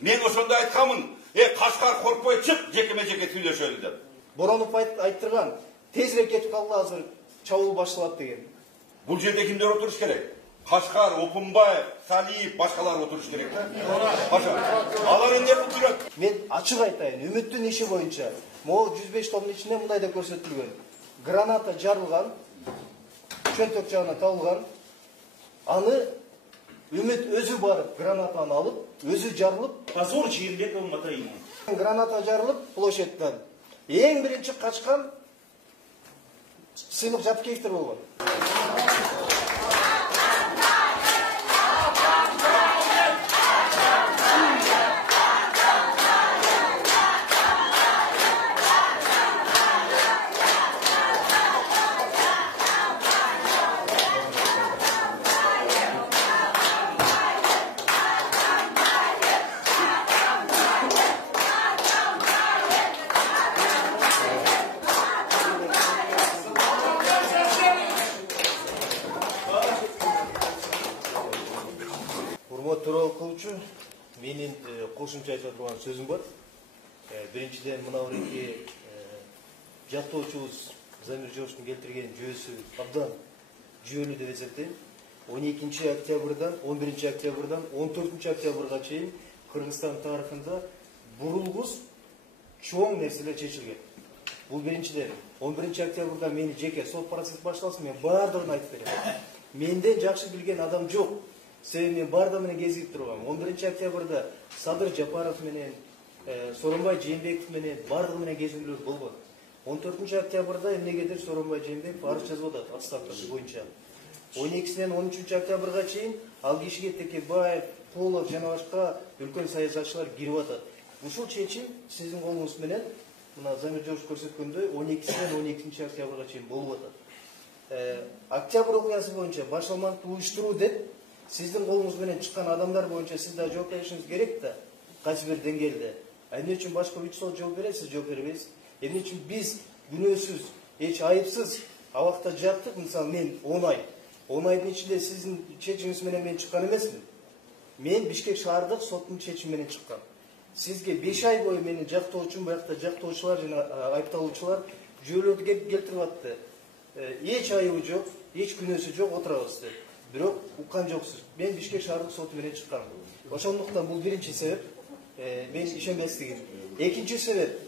Мен ошондо айтканмын, Кашкар коркпой чык, жекеме-жеке сүйлөшөлү деп. Боронов айттырган, тезирээк кетип калгыла азыр чабуул башталат деген. Бул жерде кимдер отуруш керек? Кашкар, Опунбаев, Салиев, башкалар отуруш керек да? Баша. Алар эмне кылып жүрөт? Мен ачык айтайын, Үмүттүн иши боюнча, могу 105 томдун ичинде мындай да көрсөтүлгөн. Граната жарылган, чөнтөк жагынан табылган. Аны Үмүт өзү барып гранатаны алып, өзү жарылып, позор Жээнбек Алматайына. Граната жарылып площадьтан. Эң биринчи качкан Сыйлык Жаткеевдер болгон. Менин кошумча айта турган сөзүм бар. Биринчиден мына эки жактоочубуз Замир Жоштун келтирген жүйөсү абдан жүйөлүү деп эсептейм. 12 октябрдан 11 октябрдан 14 октябрга чейин Кыргызстан тарыхында бурулгус чоң нерселер чечилген. Бул биринчиден 11 октябрда мени жеке сот процесс башталсын, мен бардыгын айтып берем. Менден жакшы билген адам жок. Себеби мен бардыгы менен кезип тургам. 11 октябрда Садыр Жапаров менен, Сооронбай Жээнбеков менен бардыгы менен кезүүлөр болгон. 14 октябрда эмнегедир Сооронбай Жээнбеков арыз жазып атат отставкасы боюнча. 12-синен 13 октябрга чейин ал кишиге Текебаев, Полов жана башка үлкөн саясатчылар кирип атат. Ушул чечим сиздин колуңуз менен мына Замир Жош көрсөткөндөй 12-синен 12 октябрга чейин болуп атат. Октябрь окуясы боюнча башалмандыкты уюштуруу деп сиздин колуңуз менен чыккан адамдар боюнча сиз да жооп беришиңиз керек да, кайсы бир деңгээлде. Эмне үчүн башка 3 сот жооп берет, сиз жооп бербейсиз? Эмне үчүн биз күнөөсүз, эч айыпсыз абакта жаттык, мисалы мен 10 ай. 10 айдын ичинде сиздин чечимиңиз менен мен чыккан эмесмин. Мен Бишкек шаардык соттун чечими менен чыккан. Сизге 5 ай бою менин жактоочум, буякта жактоочулар жана айыпталуучулар жүйөлөрдү келтирип атты. Эч айыбы жок, эч күнөөсү жок, отурабыз деп. Бирок уккан жоксуз. Мен Бишкек шаардык соту менен чыккан. Ошондуктан бул биринчи себеп, мен ишенбестигим. Экинчи себеп,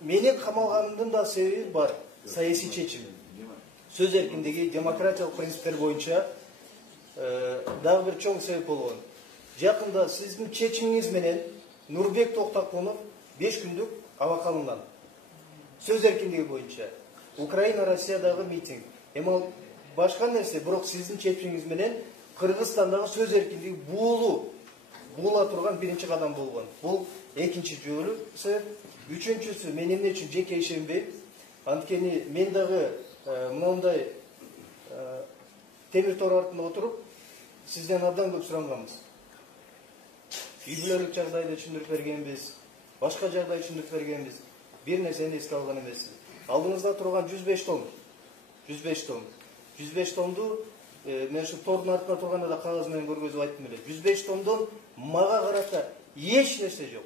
менин камалганымдын да себеби бар, саясий чечим. Сөз эркиндиги, демократиялык принциптер боюнча дагы бир чоң себеп болгон. Жакында сиздин чечимиңиз менен Нурбек Токтокунов 5 күндүк абакка алынган. Сөз эркиндиги боюнча Украина Россиядагы митинг. Эми башка нерсе, бирок сиздин чечимиңиз менен Кыргызстандагы сөз эркиндиги буула турган биринчи кадам болгон. Бул экинчи жолу себеп. Үчүнчүсү, мен эмне үчүн жеке ишенбейм. Анткени мен дагы мындай темир тор артында отуруп, сизден абдан көп суранганбыз. Үй бүлөлүк жагдайды түшүндүрүп бергенбиз, башка жагдай түшүндүрүп бергенбиз. Бир нерсени эске алган эмессиз. Алдыңызда турган 105 том. 105 том. 105 томду мен ушу тордун артында турганда да кагаз менен көргөзүп айттым эле. 105 томдон мага карата эч нерсе жок.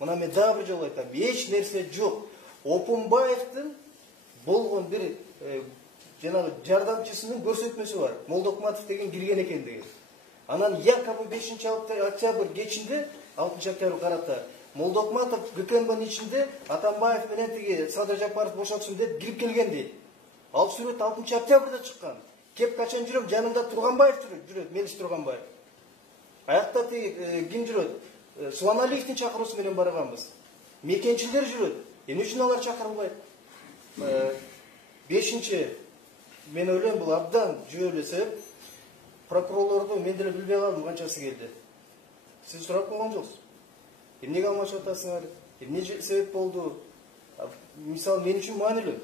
Мына мен дагы бир жолу айтам, эч нерсе жок. Опунбаевдин болгон бир жанагы жардамчысынын көрсөтмөсү бар. Молдокматов деген кирген экен деген. Анан якобы 5 октябрь кечинде 6 октябрь карата Молдокматов ГКМБнын ичинде Атамбаев менен тиги Садыр Жапаров бошотсун деп кирип келген дейт. Ал сүрөт 6 октябрда чыккан. Кеп качан жүрөм, жанымда Турганбаев жүрөт, Мелис Турганбаев. Аякта тиги ким жүрөт? Суаналиевдин чакыруусу менен барганбыз. Мекенчилер жүрөт. Эмне үчүн алар чакырылбайт? 5-нчи, мен ойлойм, бул абдан жүйөлүү себеп. Прокурорлорду мен деле билбей калдым канчасы келди. Сиз сурап койгон жоксуз. Эмнеге алмашып атасыңар? Эмне себеп болду? Мисалы мен үчүн маанилүү.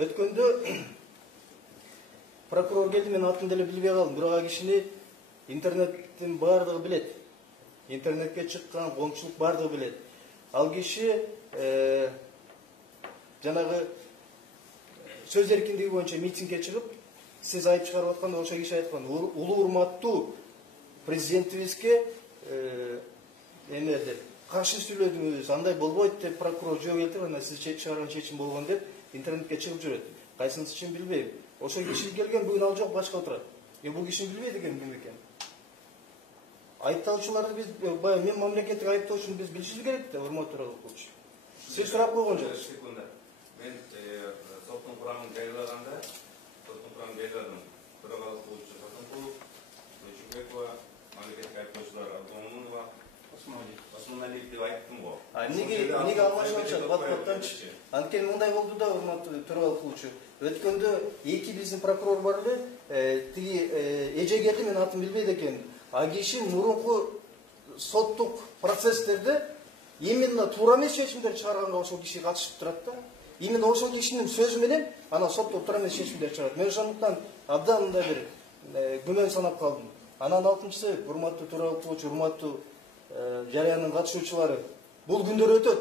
Өткөндө прокурор келди, мен атын деле билбей калдым. Бирок ал кишини интернеттин баардыгы билет. Интернетке чыккан, коомчулук баардыгы билет. Ал киши жанагы сөз эркиндиги боюнча митингге чыгып, сиз айып чыгарып атканда ошо киши айткан, улуу урматтуу президентибизге эмеде каршы сүйлөдүңүз, андай болбойт деп прокурор жооп келтирип, анан сиз чыгарган чечим болгон деп интернетке чыгып жүрөт. Кайсынысы чын билбейм. Ошо киши келген, бүгүн ал жок, башка отурат. Мен бул кишини билбейт экенмин ким экенин. Айыпталуучуларды биз баягы мен мамлекеттик айыптоочуну биз билишибиз керек да, урматтуу төрагалык. Сиз сурап койгон жоксуз. Мен соттун курамын жарыялаганда, төрагалык кылуучу Сатынкулов, Чүкекова, мамлекеттик айыптоочулар Абдомунова, Осмоналиев деп айттым го. Неге алмашып атышат бат-баттанчы? Анткени мындай болду да, урматтуу төрагалык кылуучу. Өткөндө эки биздин прокурор бар эле, тиги эжегерди, мен атын билбейт экенмин. А киши мурунку соттук процесстерде именно туура эмес чечимдер чыгарганга ошол киши катышып турат да. Именно ошол кишинин сөзү менен анан сотто туура эмес чечимдер чыгарат. Мен ошондуктан абдан мындай бир күмөн санап калдым. Анан 6-чысы, урматтуу төрагалык кылуучу, урматтуу жарыянын катышуучулары, бул күндөр өтөт.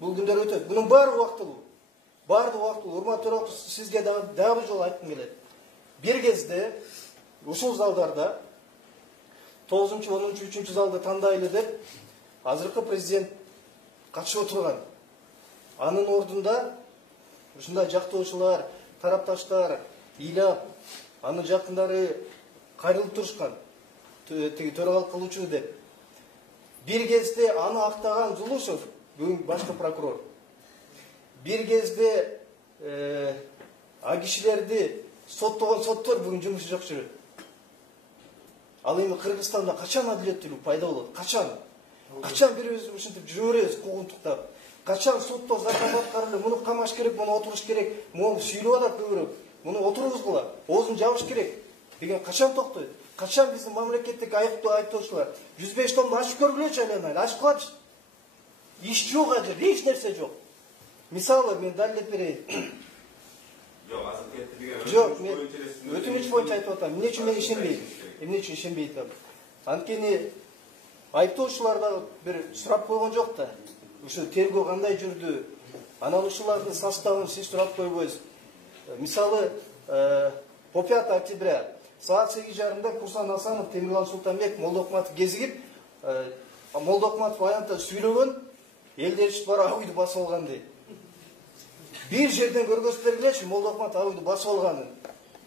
Бунун баары убактылуу. Урматтуу төрагалык, сизге дагы бир жолу айткым келет. Бир кезде ушул залдарда 9-10-3 залды тандайлы деп азыркы президент катышып отурган. Анын ордунда ушундай жактоочулар, тарапташтар ыйлап, анын жакындары кайрылып турушкан. Тиги төрагалык кылуучу деп. Бир кезде аны актаган Жулушев, бүгүн башкы прокурор. Бир кезде а кишилерди соттогон соттор бүгүн жумушу жок жүрөт. Ал эми Кыргызстанда качан адилеттүүлүк пайда болот? Качан бирибизди ушинтип жүрө беребиз куугунтуктап? Качан сотто закон аткарылып, муну камаш керек, муну отуруш керек, муну сүйлөп атат көбүрөөк, муну отургузгула, оозун жабыш керек деген качан токтойт? Качан биздин мамлекеттик айыптоочулар 105 томду ачып көргүлөчү айланайын, ачып кылачы. Иш жок ажыр, эч нерсе жок. Мисалы мен далилдеп берейин. Жок, мен өтүнүч боюнча айтып атам. Эмне үчүн мен ишенбейт? Анткени айыптоочулар дагы бир сурап койгон жок да. Ушу тергөө кандай жүрдү? Анан ушулардын составын сиз сурап койбойсуз. Мисалы, по 5 октября саат 8:30 Курсан Асанов, Темирлан Султанбек, Молдокматов кезигип, Молдокматов аянтта сүйлөгөн, элдер бар ак үйдү басып алган дейт. Бир жерден көргөзүп Молдокматов ак үйдү басып алганын.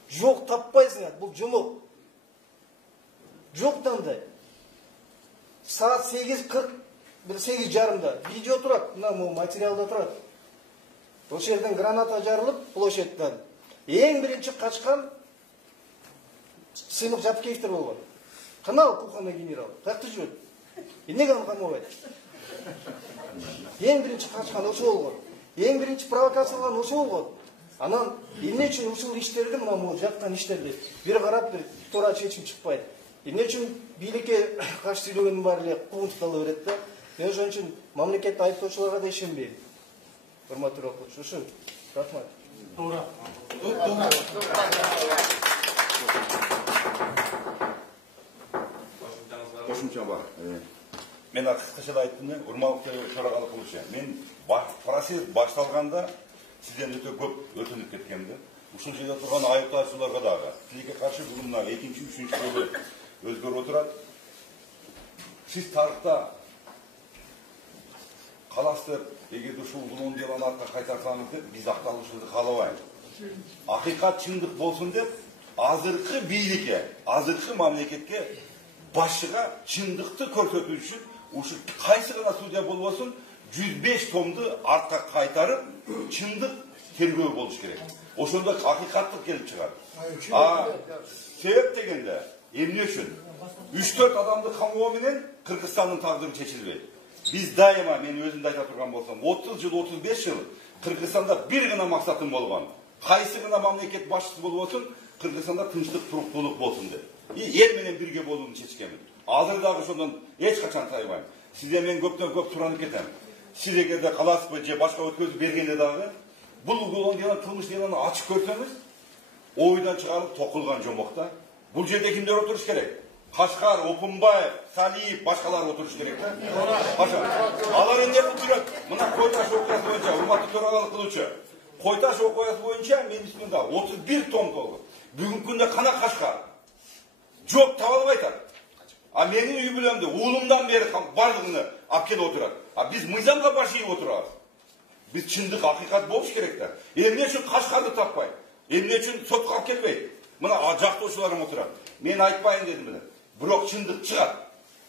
Жок, таппайсыңар, бул жомок. Жок дандай. Саат 8:40, 8:30 видео турат, мына материалда турат. Ошол жерден граната жарылып, площадьтан. Эң биринчи качкан Сыймык Жаткеевтер болгон. Канал Кухонный генерал. Каякта жүрөт? Эмнеге аны камабайт? Эң биринчи качкан ошо болгон. Эң биринчи провокация кылган ошо болгон. Анан эмне үчүн ушул иштерди, мына могу жактан иштерди бир карап бир туура чечим чыкпайт? Эмне үчүн бийликке каршы сүйлөгөнүн баары эле куугунтуктала берет да? Мен ошон үчүн мамлекеттик айыптоочуларга да ишенбейм. Урматтуу окуучу, ушу. Рахмат. Туура. Кошумча бар. Мен кыскача да айттым, урматтуу төрагалык кылуучу. Мен процесс башталганда сизден өтө көп өтүнүп кеткем да. Ушул жерде турган айыптоочуларга дагы тилекке каршы бүгүн мына 2-3 жолу өзгөрүп отурат. Сиз тарыхта каласыздар, эгерде ушул улуун деланы артка кайтарсаңыз деп, биз акталышыбызды каалабайбыз. Акыйкат чындык болсун деп, азыркы бийликке, азыркы мамлекетке, башчыга чындыкты көрсөтүү үчүн ушу кайсы гана судья болбосун 105 томду артка кайтарып, чындык тергөө болуш керек. Ошондо акыйкаттык келип чыгат. Себеп дегенде эмне үчүн? 3-4 адамды камоо менен Кыргызстандын тагдыры чечилбейт. Биз дайыма, мен өзүмдү айта турган болсом, 30 жыл, 35 жыл Кыргызстанда бир гана максатым болгон. Кайсы гана мамлекет башчысы болбосун, Кыргызстанда тынчтык, туруктуулук болсун деп. Эл менен бирге болууну чечкенмин. Азыр дагы ошондон эч качан тайбайм. Сизден мен көптөн көп суранып кетем. Сиз эгерде каласызбы же башка өткөзүп бергенде дагы бул кылмыш деланы ачып көрсөңүз, ойдан чыгарып токулган жомок да. Бул жерде кимдер отуруш керек? Кашкар, Опунбаев, Салиев, башкалар отуруш керек да. Алар эмне кылып жүрөт? Мына Койташ окуясы боюнча, урматтуу төрагалык кылуучу. Койташ окуясы боюнча мен үстүндө 31 том толду. Бүгүнкү күндө кана Кашкар? Жок, таба албай атат. А менің үй білемді, уылымдан бері барлығыны алып келіп отырады. А біз мыйзамға баш иіп отырамыз. Біз шындық, ақиқат болуш керек та. Эмне үшін Қашқарды таппай? Эмне үшін сотқа алып келбей? Мына жақтаушыларым отырады. Мен айтпайын дедім біле. Бирок шындық шығады.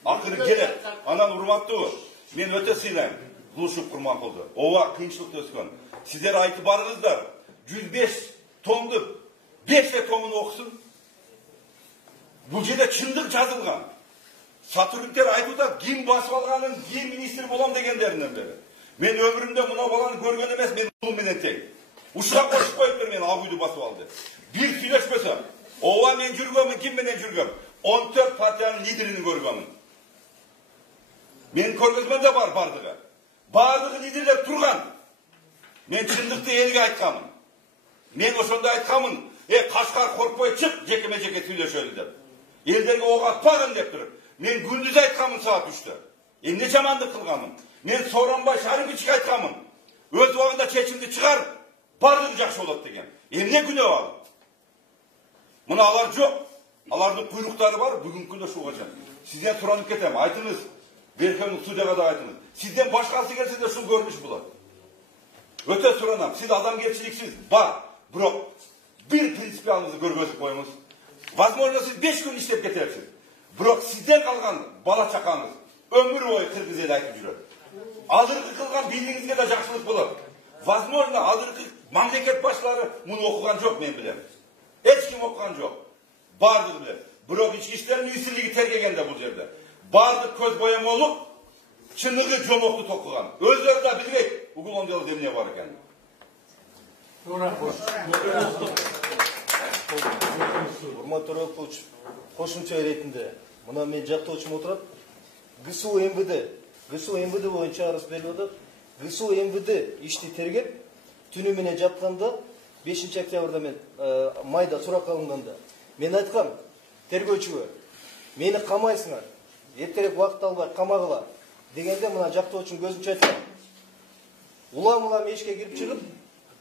Ақыры келеді. Анан урматтуу, мен өте сыйлаймын. Глушев Құрманқұлды. Ова қиыншылықта өскен. Сіздер айтып барыңыздар. 105 томды 5 томын оқысын. Бұл жерде шындық жазылған. Сатурниктер айтуда ким басып алғанын, ким министр болам дегендерінен бері. Мен өмірімде мына баланы көрген емес, мен ұлым менен тең. Ушқа қошып қойыптыр мен Абуйды басып алды. Bir сөйлеспесем, ова мен жүргенмін, ким менен жүргем? 14 партияның лидерін көргенмін. Мен көргізмен де бар бардығы. Бардығы лидерлер тұрған. Мен шындықты елге айтқамын. Мен ошонда айтқамын, Қашқар қорықпай шық, жекеме-жеке сөйлешелі деп. Елдерге оқ атпағын деп тұрып. Мен күндіз айтқамын саат 3-те. Эмне жамандық қылғамын. Мен Сооронбай Шариповичке айтқамын. Өз уақытында шешімді шығар, барлығы жақсы болады деген. Эмне күнөө ал? Мына алар жоқ. Алардың құйрықтары бар, бүгінгі күнде шуға жан. Сізден сұранып кетем, айтыңыз. Беркенің судьяға да айтыңыз. Сізден башқасы келсе де шул көрініш болады. Өте сұранам. Сіз адамгершіліксіз бар, бирок bir принципиалыңызды көргөзүп қойыңыз. Возможно, сіз 5 күн иштеп кетерсіз. Бирок сізден қалған бала чақаңыз өмір бойы қырғыз ел айтып жүреді. Алдырғы қылған билігіңізге де жақсылық болады. Возможно, алдырғы мемлекет басшылары мұны оқыған жоқ, мен білем. Ешкім оқыған жоқ. Барды білем. Бирок ички иштер министрлиги тергегенде бұл жерде. Барды көз бояма олып, чыныгы жомоқты тоқыған. Өздері де білмейді, уголовный дело эмне бар екен. Урматтуу Рөкулович, кошумча иретинде мына мен жактоочум отурат. ГСУ МВД боюнча арыз берилип атат. ГСУ МВД ишти тергеп, түнү менен жапканда 5 октябрда мен майда сурак алынганда мен айткам тергөөчүгө, мени камайсыңар, эртерээк убакыт албай камагыла дегенде мына жактоочум көзүнчө айткан. Улам эшикке кирип чыгып,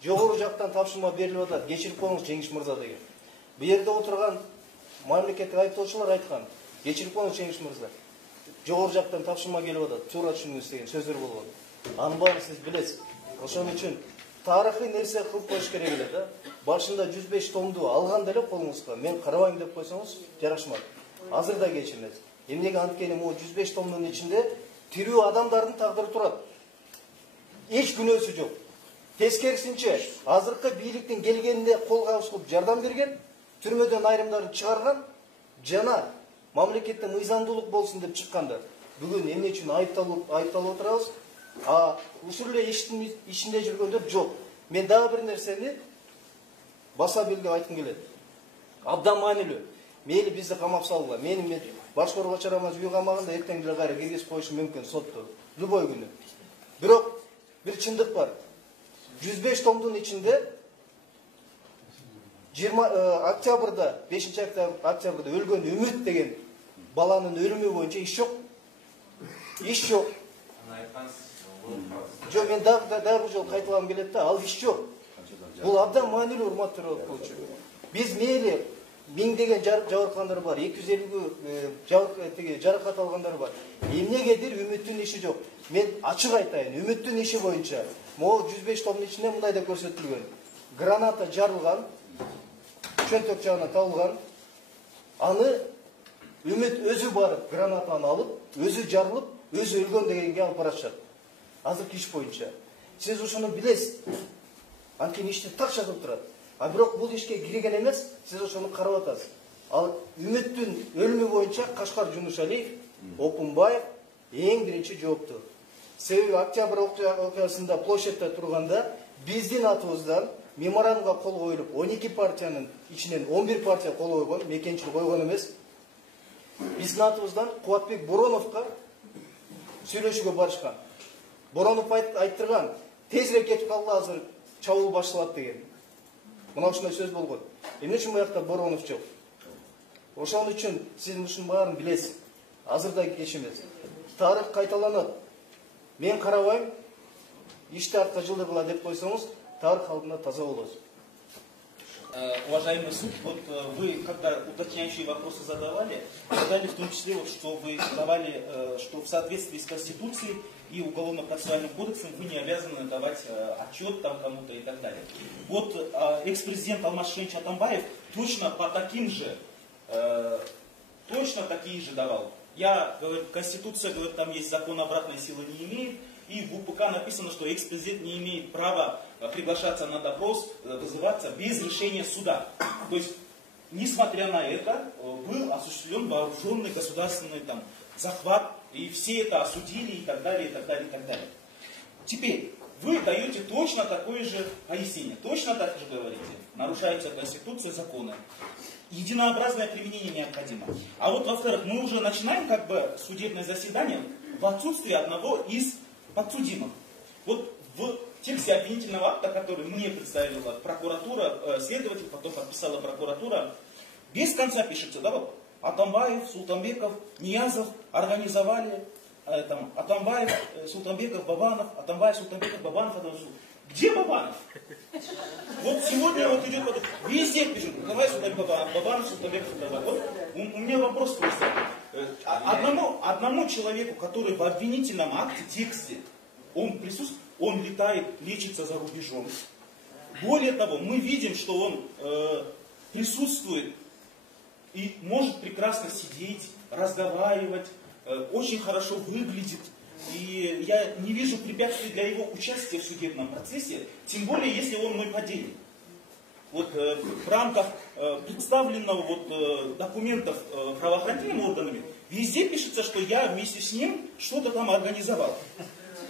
жогору жактан тапшырма берилип атат, кечирип коюңуз Жеңиш мырза деген. Бу жерде отурган мамлекеттик айыптоочулар айткан, кечирип коюңуз Жеңиш мырза. Жогору жактан тапшырма келип атат, туура түшүнүңүз деген сөздөр болгон. Анын баарын сиз билесиз. Ошон үчүн тарыхый нерсе кылып коюш керек эле да. Башында 105 томду алган деле колуңузга мен карабайм деп койсоңуз жарашмат. Азыр да кечирмес. Эмнеге анткени могу 105 томдун ичинде тирүү адамдардын тагдыры турат. Эч күнөөсү жок. Тескерисинче, азыркы бийликтин келгенине кол кабыш кылып жардам берген, түрмөдөн айрымдарын чыгарган жана мамлекетте мыйзамдуулук болсун деп чыккандар. Бүгүн эмне үчүн айыпталып отурабыз? Ушул эле иштин ичинде жүргөндөр жок. Мен дагы бир нерсени баса белгилеп айткым келет. Абдан маанилүү. Мейли бизди камап салгыла. Мени башкоруу чарамаз үй камагында эртең деле кайра киргизип коюшу мүмкүн сотту. Любой күнү. Бирок бир чындык бар. 105 томдун ичинде 20 октябрда, 5 октябрда өлгөн Үмүт деген баланын өлүмү боюнча иш жок. Иш жок. Жок, мен дагы бир жолу кайталагым келет да, ал иш жок. Бул абдан маанилүү, урматтуу Рөкулович. Биз мейли миңдеген жабыркандар бар, 250 жаракат алгандар бар. Эмнегедир Үмүттүн иши жок. Мен ачык айтайын, Үмүттүн иши боюнча могу 105 томдун ичинде мындай деп көрсөтүлгөн. Граната жарылган, чөнтөк жагынан табылган. Аны Үмүт өзү барып гранатаны алып, өзү жарылып, өзү өлгөн дегенге алып барышат. Азыркы иш боюнча. Сиз ушуну билесиз. Анткени иште так жазылып турат. А бирок бул ишке кирген эмес, сиз ошону карап атасыз. Ал Үмүттүн өлүмү боюнча Кашкар Жунушалиев, Опунбаев эң биринчи жооптуу. Себеби октябрь окуясында площадьта турганда биздин атыбыздан меморандумга кол коюлуп, 12 партиянын ичинен 11 партия кол койгон, мекенчилик койгон эмес. Биздин атыбыздан Кубатбек Бороновго сүйлөшүүгө барышкан. Боронов айттырган, тезирээк кетип калгыла, азыр чабуул башталат деген. Мына ушундай сөз болгон. Эмне үчүн буякта Боронов жок? Ошон үчүн сиз ушунун баарын билесиз. Азыр да кеч эмес. Тарых кайталанат. Мен карабайм, ишти артка жылдыргыла деп койсоңуз, тарых алдында таза болосуз. Уважаемый суд, вот вы, когда уточняющие вопросы задавали в том числе, вот, что вы давали, что в соответствии с Конституцией и Уголовно-процессуальным кодексом вы не обязаны давать отчет там кому-то и так далее. Вот экс-президент Алмаз Шенч Атамбаев точно по таким же, точно такие же давал. Конституция говорит, там есть закон, обратной силы не имеет. И в УПК написано, что экс-президент не имеет права приглашаться на допрос, вызываться без решения суда. То есть, несмотря на это, был осуществлен вооруженный государственный там, захват, и все это осудили и так далее, и так далее, и так далее. Теперь, вы даете точно такое же пояснение, точно так же говорите, нарушается Конституция, законы. Единообразное применение необходимо. А вот, во-вторых, мы уже начинаем как бы судебное заседание в отсутствии одного из подсудимых. Вот в тексте обвинительного акта, который мне представила прокуратура, следователь, потом подписала прокуратура, без конца пишется, да, вот, Атамбаев, Султанбеков, Ниязов организовали, Атамбаев, Султанбеков, Бабанов, Атамбаев, Султанбеков, Бабанов, Где Бабанов? Вот сегодня вот идет, вот, везде пишут, Атамбаев, Султанбеков, Бабанов, Султанбеков, Бабанов. Вот, у меня вопрос просто. Одному человеку, который в обвинительном акте, тексте, он присутствует, он летает, лечится за рубежом. Более того, мы видим, что он присутствует и может прекрасно сидеть, разговаривать, очень хорошо выглядит. И я не вижу препятствий для его участия в судебном процессе, тем более, если он мой подельник. Вот в рамках представленного документов правоохранительными органами, везде пишется, что я вместе с ним что-то там организовал.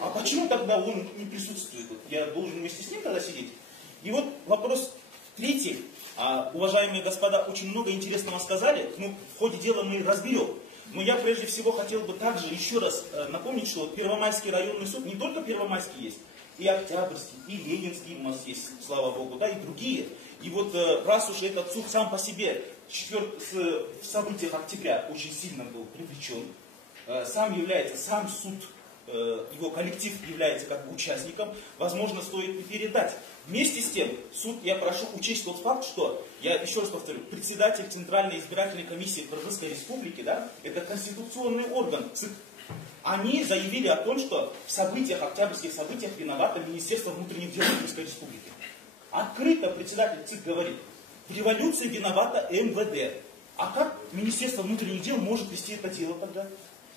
А почему тогда он не присутствует? Я должен вместе с ним тогда сидеть? И вот вопрос третий. Уважаемые господа, очень много интересного сказали. Ну, в ходе дела мы разберем. Но я прежде всего хотел бы также еще раз напомнить, что Первомайский районный суд, не только Первомайский есть, и Октябрьский, и Ленинский у нас есть, слава богу, да, и другие. И вот раз уж этот суд сам по себе в событиях октября очень сильно был привлечен, сам суд, его коллектив является как бы участником, возможно, стоит передать. Вместе с тем, суд, я прошу учесть тот факт, что, я еще раз повторю, председатель Центральной избирательной комиссии Кыргызской Республики, да, это конституционный орган ЦИК. Они заявили о том, что в событиях, октябрьских событиях виновато Министерство внутренних дел Кыргызской Республики. Открыто председатель ЦИК говорит, в революции виновата МВД. А как Министерство внутренних дел может вести это дело тогда?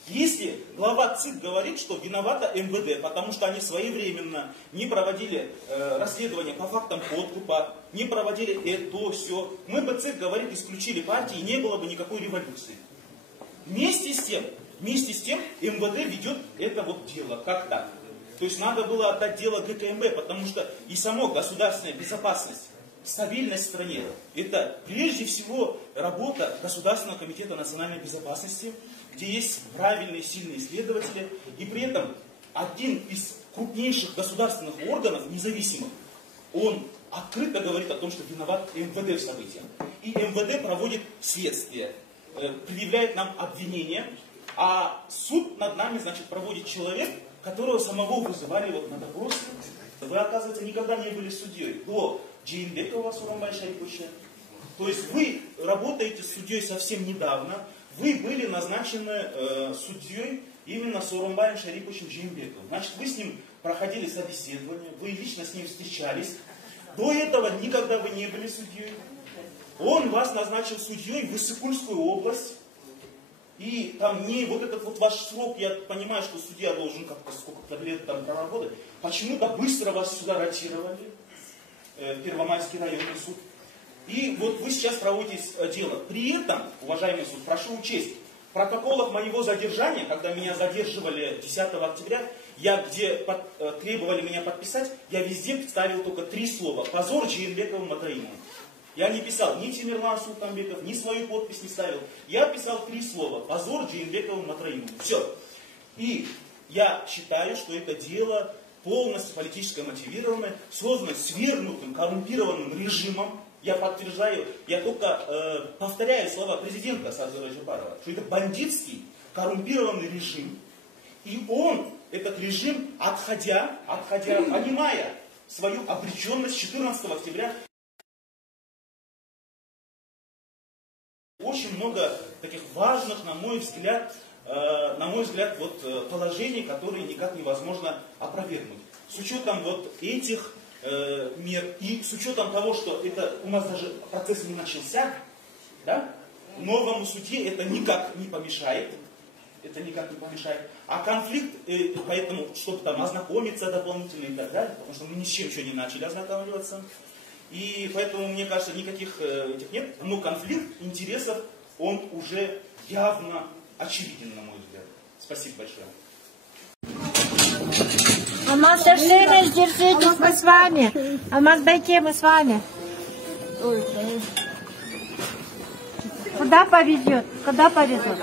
Если глава ЦИК говорит, что виновата МВД, потому что они своевременно не проводили расследование по фактам подкупа, не проводили это, все, мы бы, ЦИК говорит, исключили партии, и не было бы никакой революции. Вместе с тем МВД ведет это вот дело. Как так? То есть надо было отдать дело ГКМБ, потому что и само государственная безопасность, стабильность в стране, это прежде всего работа Государственного комитета национальной безопасности, где есть правильные, сильные следователи, и при этом один из крупнейших государственных органов, независимых, он открыто говорит о том, что виноват МВД в событиях. И МВД проводит следствие, предъявляет нам обвинения, а суд над нами, значит, проводит человек, которого самого вызывали вот на допросы. Вы, оказывается, никогда не были судьей до Джейнбекова Сооронбай Шариповича. То есть вы работаете с судьей совсем недавно, вы были назначены судьей именно Сооронбаем Шариповичем Джейнбековым. Значит, вы с ним проходили собеседование, вы лично с ним встречались. До этого никогда вы не были судьей. Он вас назначил судьей в Иссыкульскую область. И там не вот этот вот ваш срок, я понимаю, что судья должен как-то сколько-то лет там проработать. Почему-то быстро вас сюда ротировали, в Первомайский районный суд. И вот вы сейчас проводите дело. При этом, уважаемый суд, прошу учесть, в протоколах моего задержания, когда меня задерживали 10 октября, где требовали меня подписать, я везде вставил только 3 слова. Позор Джейнбекову Матраимову. Я не писал ни Тимирлан Султанбеков, ни свою подпись не ставил. Я писал 3 слова. Позор Джейнбекову Матраимову. Все. И я считаю, что это дело полностью политически мотивированное, создано свергнутым, коррумпированным режимом. Я подтверждаю, я только повторяю слова президента Сардара Джапарова, что это бандитский, коррумпированный режим. И он, этот режим, понимая свою обреченность 14 октября, таких важных, на мой взгляд, вот, положений, которые никак невозможно опровергнуть. С учетом вот этих мер и с учетом того, что это у нас даже процесс не начался, да, новому судье это никак не помешает. Это никак не помешает. А конфликт, поэтому, чтобы там ознакомиться дополнительно и так далее, потому что мы ни с чем еще не начали ознакомливаться. И поэтому, мне кажется, никаких этих нет. Но конфликт интересов, он уже явно очевиден, на мой взгляд. Спасибо большое. Алмаз, держитесь, мы с вами. Алмаз, дайте, мы с вами. Куда повезет? Куда повезет?